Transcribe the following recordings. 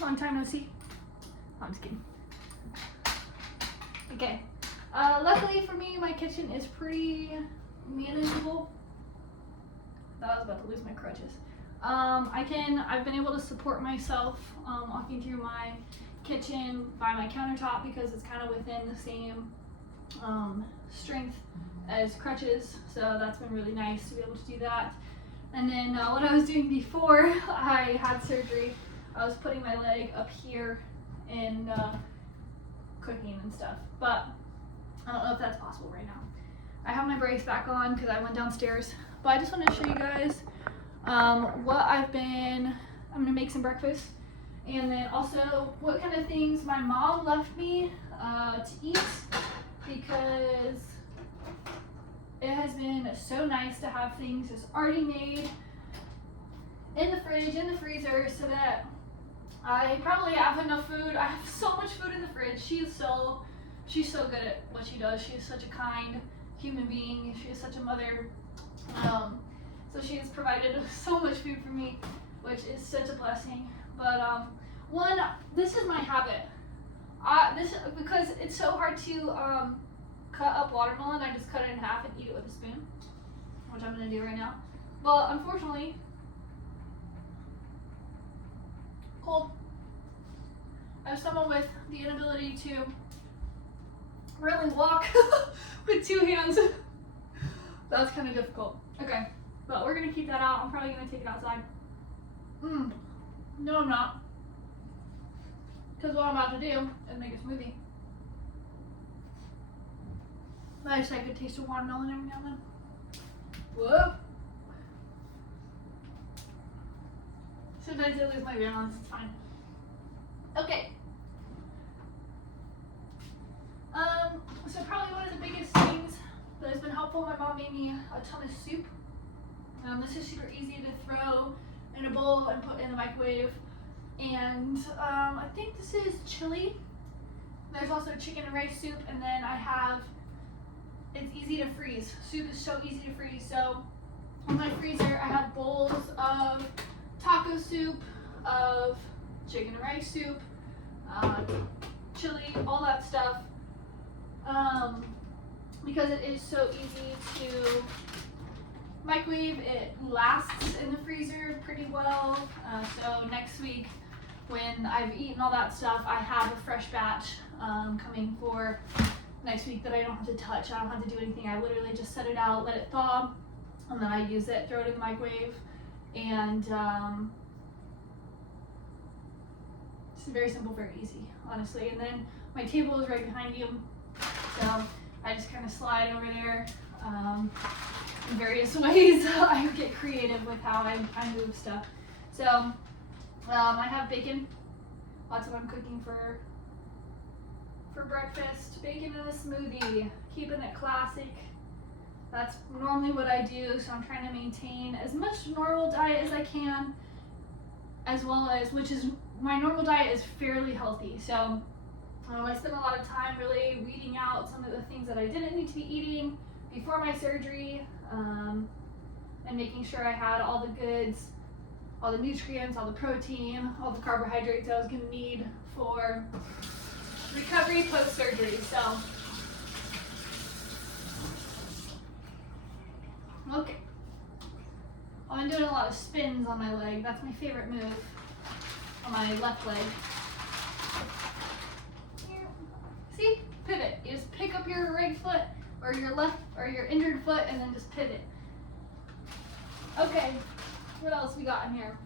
Long time no see. I'm just kidding. Okay. Luckily for me, my kitchen is pretty manageable. I was about to lose my crutches. I've been able to support myself walking through my kitchen by my countertop because it's kind of within the same strength as crutches, so that's been really nice to be able to do that. And then what I was doing before I had surgery, I was putting my leg up here and cooking and stuff, but I don't know if that's possible right now. I have my brace back on because I went downstairs, but I just want to show you guys what I'm gonna make some breakfast, and then also what kind of things my mom left me to eat, because it has been so nice to have things just already made in the fridge, in the freezer, so that I probably have enough food. I have so much food in the fridge. She's so good at what she does. She is such a kind human being. She is such a mother. So she has provided so much food for me, which is such a blessing. But this is my habit. Because it's so hard to cut up watermelon, I just cut it in half and eat it with a spoon, which I'm gonna do right now. But unfortunately, cold. As someone with the inability to really walk with two hands, that's kind of difficult. Okay, but we're gonna keep that out. I'm probably gonna take it outside. No, I'm not. Because what I'm about to do is make a smoothie. I just like a taste of watermelon every now and then. Whoa. Sometimes I lose my balance, it's fine. Okay. So probably one of the biggest things that has been helpful, my mom made me a ton of soup. This is super easy to throw in a bowl and put in the microwave. And I think this is chili. There's also chicken and rice soup, and then it's easy to freeze. Soup is so easy to freeze. So in my freezer, I have bowls of taco soup, of chicken and rice soup, chili, all that stuff. Because it is so easy to microwave, it lasts in the freezer pretty well. So next week, when I've eaten all that stuff, I have a fresh batch coming for next week that I don't have to touch. I don't have to do anything. I literally just set it out, let it thaw, and then I use it, throw it in the microwave, and it's very simple, very easy, honestly. And then my table is right behind you, so I just kind of slide over there in various ways. I get creative with how I move stuff. So I have bacon. That's what I'm cooking for breakfast. Bacon in a smoothie, keeping it classic. That's normally what I do, so I'm trying to maintain as much normal diet as I can, as well as, my normal diet is fairly healthy. So I spent a lot of time really weeding out some of the things that I didn't need to be eating before my surgery, and making sure I had all the goods, all the nutrients, all the protein, all the carbohydrates I was going to need for recovery post-surgery. So, okay. I'm doing a lot of spins on my leg. That's my favorite move on my left leg. See? Pivot. You just pick up your right foot or your left or your injured foot and then just pivot. Okay. What else we got in here?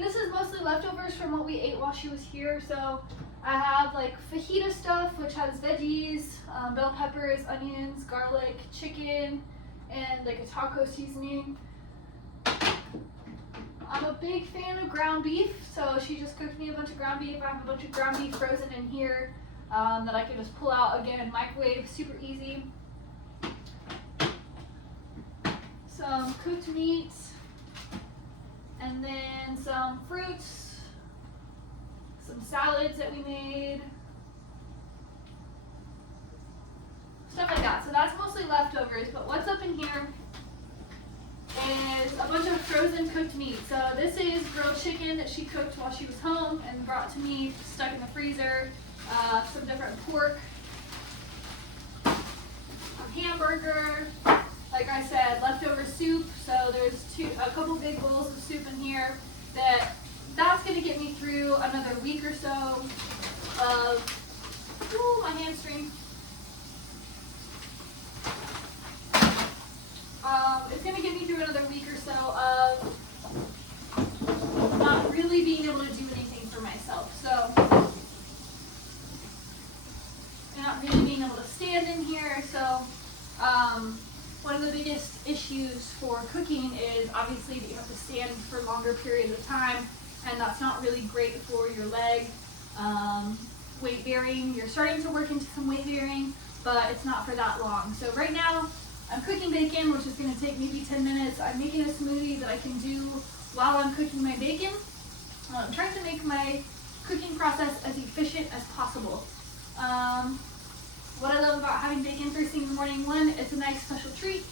This is mostly leftovers from what we ate while she was here. So I have like fajita stuff, which has veggies, bell peppers, onions, garlic, chicken, and like a taco seasoning. I'm a big fan of ground beef, so she just cooked me a bunch of ground beef. I have a bunch of ground beef frozen in here that I can just pull out again, microwave, super easy. Some cooked meats, and then some fruits, some salads that we made, stuff like that. So that's mostly leftovers, but what's up in here is a bunch of frozen cooked meat. So this is grilled chicken that she cooked while she was home and brought to me, stuck in the freezer. Some different pork, a hamburger, like I said, leftover soup. So there's a couple big bowls of soup in here. That's gonna get me through another week or so of, ooh, my hamstring. It's gonna get me through another week or so of not really being able to do anything for myself. So, and not really being able to stand in here. So, one of the biggest issues for cooking is obviously that you have to stand for longer periods of time, and that's not really great for your leg. Weight bearing, you're starting to work into some weight bearing, but it's not for that long. So right now, I'm cooking bacon, which is going to take maybe 10 minutes. I'm making a smoothie that I can do while I'm cooking my bacon. I'm trying to make my cooking process as efficient as possible. What I love about having bacon first thing in the morning, one, it's a nice special treat.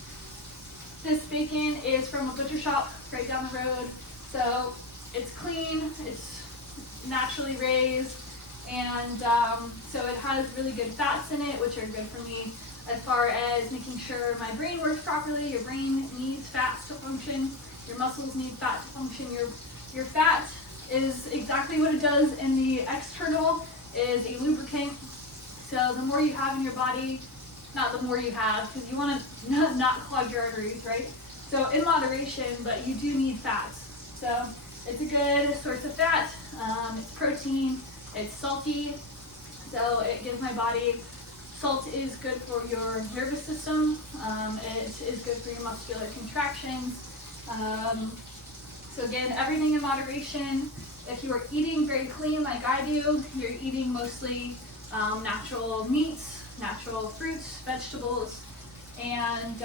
This bacon is from a butcher shop right down the road. So it's clean, it's naturally raised, and so it has really good fats in it, which are good for me as far as making sure my brain works properly. Your brain needs fats to function. Your muscles need fat to function. Your fat is exactly what it does in the external, is a lubricant. So the more you have in your body, not the more you have, because you want to not clog your arteries, right? So in moderation, but you do need fats. So it's a good source of fat. It's protein. It's salty. So it gives my body. Salt is good for your nervous system. It is good for your muscular contractions. So again, everything in moderation. If you are eating very clean like I do, you're eating mostly natural meats, natural fruits, vegetables, and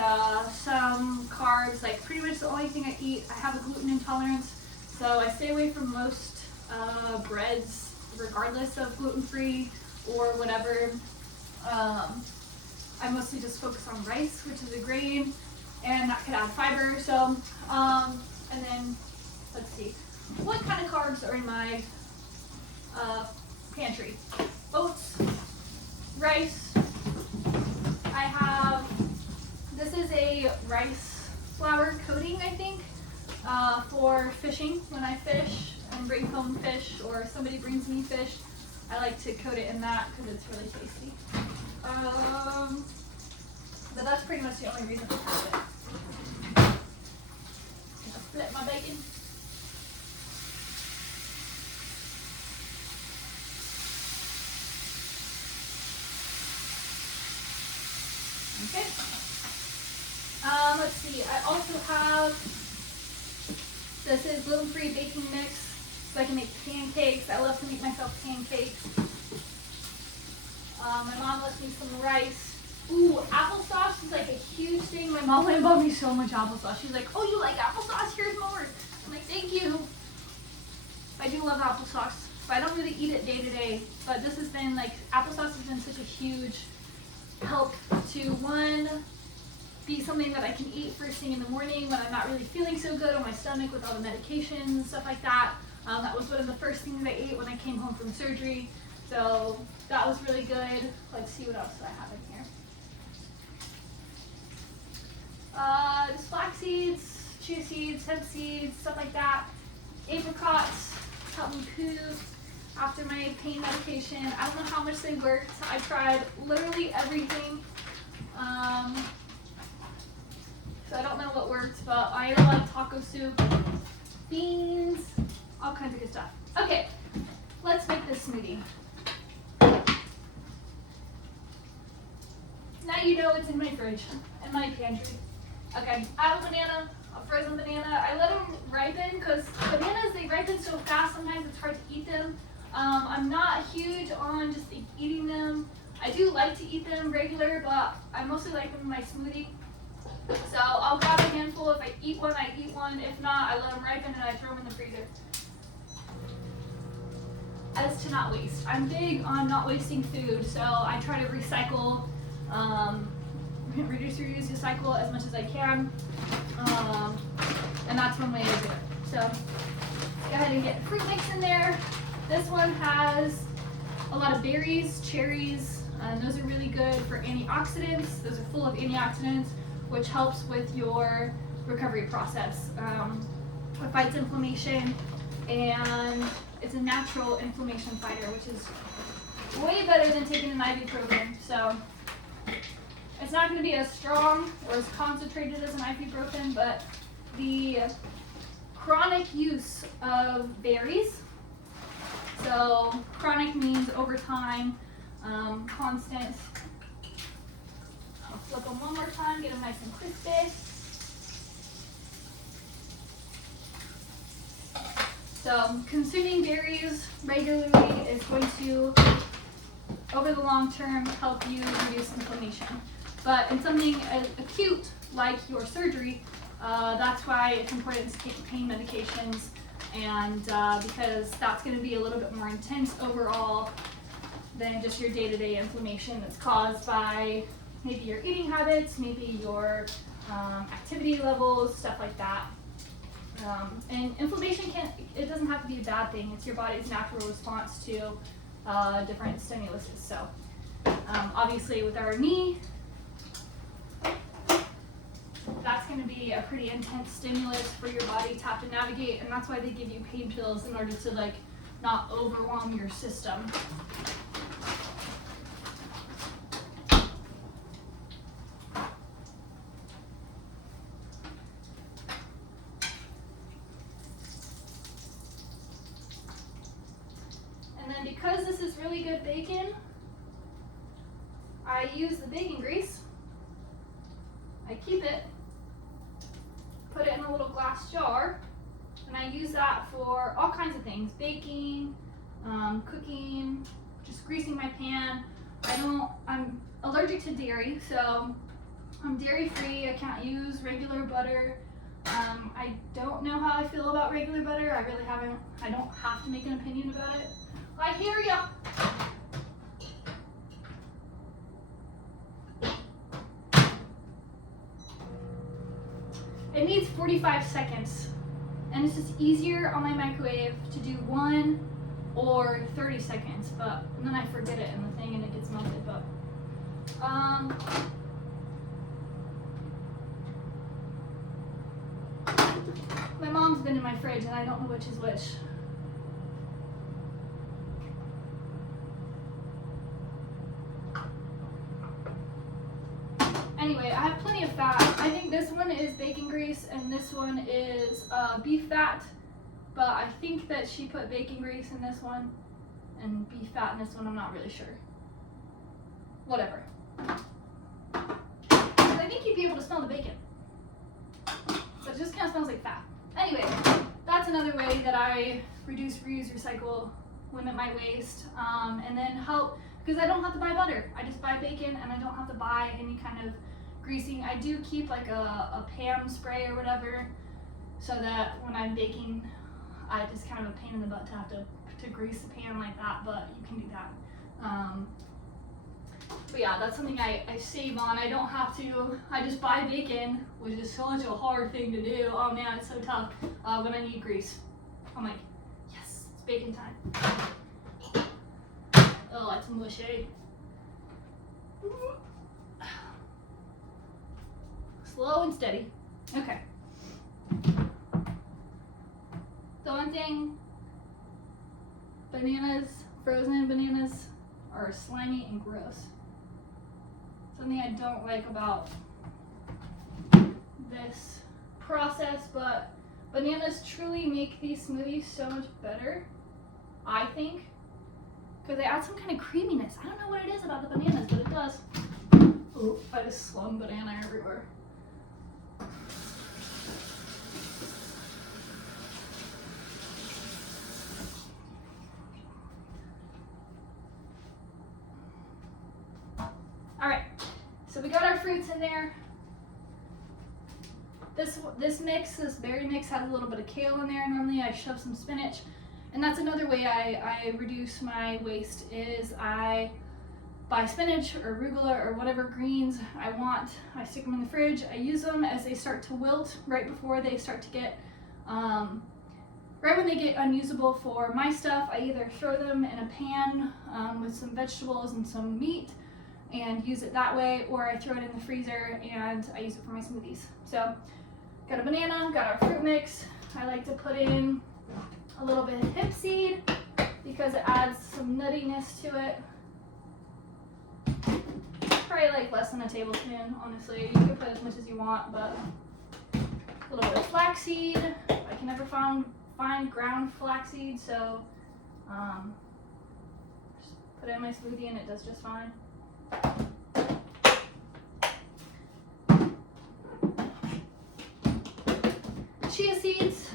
some carbs. Like pretty much the only thing I eat, I have a gluten intolerance, so I stay away from most breads, regardless of gluten-free or whatever. I mostly just focus on rice, which is a grain, and that could add fiber. So, and then let's see, what kind of carbs are in my pantry? Oats, rice. I have, this is a rice flour coating, I think, for fishing. When I fish and bring home fish, or somebody brings me fish, I like to coat it in that because it's really tasty. But that's pretty much the only reason I have it. I'll flip my bacon. Okay. Let's see. I also have, this is gluten-free baking mix, so I can make pancakes. I love to make myself pancakes. My mom left me some rice. Ooh, applesauce is like a huge thing. My mom went and bought me so much applesauce. She's like, oh, you like applesauce? Here's more. I'm like, thank you. I do love applesauce, but I don't really eat it day to day. But this has been like, applesauce has been such a huge help to, one, be something that I can eat first thing in the morning when I'm not really feeling so good on my stomach with all the medications and stuff like that. That was one of the first things I ate when I came home from surgery. So that was really good. Let's see what else do I have in here. Just flax seeds, chia seeds, hemp seeds, stuff like that. Apricots help me poop after my pain medication. I don't know how much they worked. I tried literally everything. So I don't know what worked, but I ate a lot of taco soup, beans, all kinds of good stuff. Okay, let's make this smoothie. Now you know it's in my fridge, in my pantry. Okay, I have a banana, a frozen banana. I let them ripen because bananas, they ripen so fast sometimes it's hard to eat them. I'm not huge on just eating them. I do like to eat them regular, but I mostly like them in my smoothie. So I'll grab a handful. If I eat one, I eat one. If not, I let them ripen and I throw them in the freezer. As to not waste. I'm big on not wasting food, so I try to recycle reduce, reuse, recycle as much as I can. And that's one way to do it. So let's go ahead and get fruit mix in there. This one has a lot of berries, cherries, and those are really good for antioxidants. Those are full of antioxidants, which helps with your recovery process. It fights inflammation, and it's a natural inflammation fighter, which is way better than taking an ibuprofen. So it's not going to be as strong or as concentrated as an ibuprofen, but the chronic use of berries, so chronic means over time, constant. I'll flip them one more time, get them nice and crispy. So consuming berries regularly is going to, over the long term, help you reduce inflammation. But in something as acute like your surgery, that's why it's important to take pain medications, and because that's going to be a little bit more intense overall than just your day-to-day inflammation that's caused by maybe your eating habits, maybe your activity levels, stuff like that. And inflammation it doesn't have to be a bad thing. It's your body's natural response to different stimuluses. So obviously with our knee, that's going to be a pretty intense stimulus for your body to have to navigate, and that's why they give you pain pills in order to like not overwhelm your system. And then because this is really good bacon, I use the bacon grease. I keep it, put it in a little glass jar, and I use that for all kinds of things: baking, cooking, just greasing my pan. I'm allergic to dairy, so I'm dairy free. I can't use regular butter. I don't know how I feel about regular butter. I don't have to make an opinion about it. I hear ya. It needs 45 seconds, and it's just easier on my microwave to do 1 or 30 seconds, but and then I forget it in the thing and it gets melted. But my mom's been in my fridge and I don't know which is which. Anyway, I have plenty of fat. I think this one is bacon grease and this one is beef fat, but I think that she put bacon grease in this one and beef fat in this one. I'm not really sure. Whatever. I think you'd be able to smell the bacon, but it just kind of smells like fat. Anyway, that's another way that I reduce, reuse, recycle, limit my waste, and then help, because I don't have to buy butter. I just buy bacon and I don't have to buy any kind of greasing. I do keep like a Pam spray or whatever, so that when I'm baking, I just kind of a pain in the butt to have to grease the pan like that, but you can do that. But yeah, that's something I save on. I don't have to, I just buy bacon, which is such a hard thing to do. Oh man, it's so tough when I need grease. I'm like, yes, it's bacon time. Oh, it's mushy. Slow and steady. Okay. The one thing, bananas, frozen bananas, are slimy and gross. Something I don't like about this process, but bananas truly make these smoothies so much better, I think, because they add some kind of creaminess. I don't know what it is about the bananas, but it does. Oh, I just slung banana everywhere. Alright, so we got our fruits in there. This berry mix has a little bit of kale in there. Normally I shove some spinach. And that's another way I reduce my waste, is I buy spinach or arugula or whatever greens I want. I stick them in the fridge. I use them as they start to wilt, right before they start to get, right when they get unusable for my stuff. I either throw them in a pan with some vegetables and some meat and use it that way, or I throw it in the freezer and I use it for my smoothies. So got a banana, got our fruit mix. I like to put in a little bit of hemp seed because it adds some nuttiness to it. Probably like less than a tablespoon, honestly. You can put as much as you want, but a little bit of flaxseed. I can never find ground flaxseed, so just put it in my smoothie and it does just fine. Chia seeds.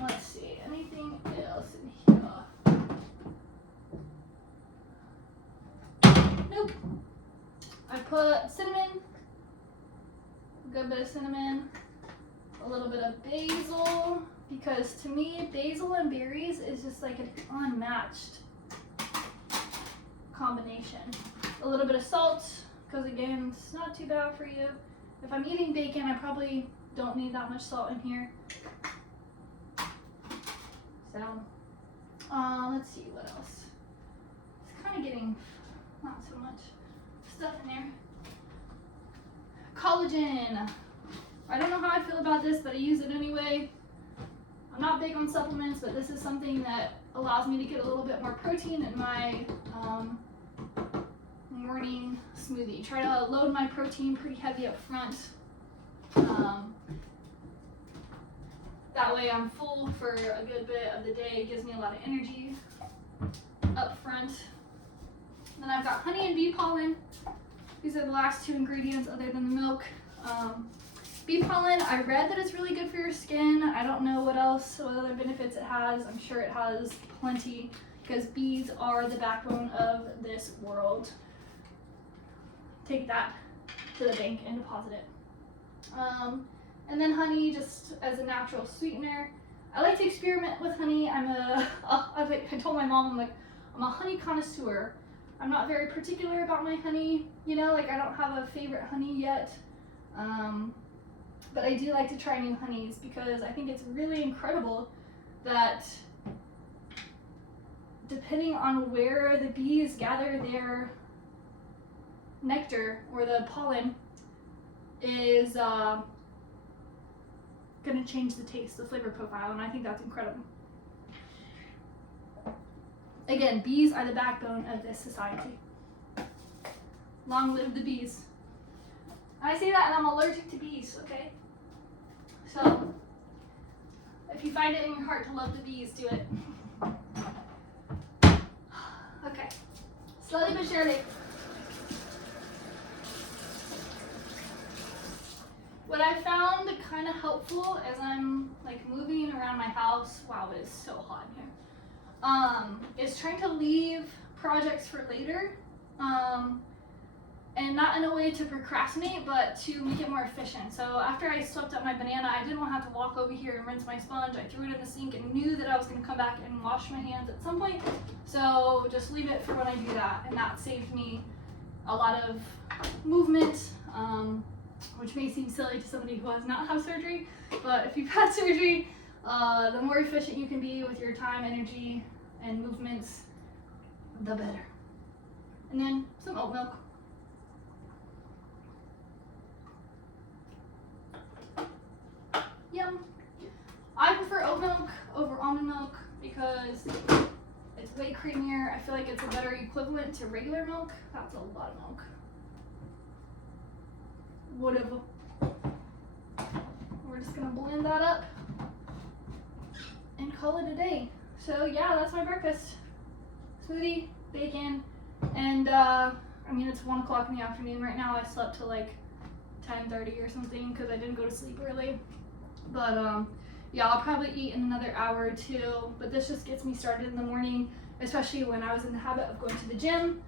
Let's see, anything else in here? Nope. I put cinnamon, a good bit of cinnamon, a little bit of basil, because to me, basil and berries is just like an unmatched combination. A little bit of salt, because again, it's not too bad for you. If I'm eating bacon, I probably don't need that much salt in here. So, let's see what else. It's kind of getting not so much stuff in there. Collagen. I don't know how I feel about this, but I use it anyway. I'm not big on supplements, but this is something that allows me to get a little bit more protein in my morning smoothie. Try to load my protein pretty heavy up front. That way I'm full for a good bit of the day. It gives me a lot of energy up front. Then I've got honey and bee pollen. These are the last two ingredients other than the milk. Bee pollen, I read that it's really good for your skin. I don't know what other benefits it has. I'm sure it has plenty, because bees are the backbone of this world. Take that to the bank and deposit it. And then honey, just as a natural sweetener. I like to experiment with honey. I told my mom, I'm a honey connoisseur. I'm not very particular about my honey, I don't have a favorite honey yet. But I do like to try new honeys, because I think it's really incredible that depending on where the bees gather their nectar or the pollen is going to change the taste, the flavor profile, and I think that's incredible. Again, bees are the backbone of this society. Long live the bees. I say that and I'm allergic to bees, okay? So, if you find it in your heart to love the bees, do it. Okay, slowly but surely. What I found kind of helpful as I'm moving around my house, wow, it is so hot in here, is trying to leave projects for later, and not in a way to procrastinate, but to make it more efficient. So after I swept up my banana, I didn't want to have to walk over here and rinse my sponge. I threw it in the sink and knew that I was going to come back and wash my hands at some point. So just leave it for when I do that, and that saved me a lot of movement, which may seem silly to somebody who has not had surgery, but if you've had surgery, the more efficient you can be with your time, energy, and movements, the better. And then some oat milk. Yum. I prefer oat milk over almond milk because it's way creamier. I feel like it's a better equivalent to regular milk. That's a lot of milk. Whatever. We're just gonna blend that up and call it a day. So yeah, that's my breakfast. Smoothie, bacon, and it's 1 o'clock in the afternoon right now. I slept till 10:30 or something because I didn't go to sleep early. But yeah, I'll probably eat in another hour or two, but this just gets me started in the morning, especially when I was in the habit of going to the gym.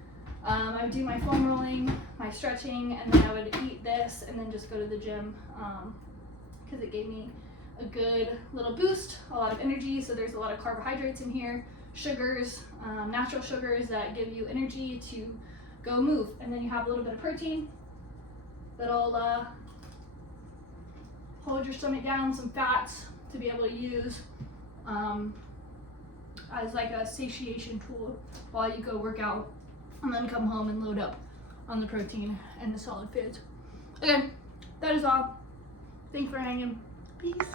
I would do my foam rolling, my stretching, and then I would eat this and then just go to the gym because it gave me a good little boost, a lot of energy. So there's a lot of carbohydrates in here, sugars, natural sugars that give you energy to go move. And then you have a little bit of protein that'll hold your stomach down, some fats to be able to use as like a satiation tool while you go work out, and then come home and load up on the protein and the solid foods. Okay, that is all. Thanks for hanging. Peace.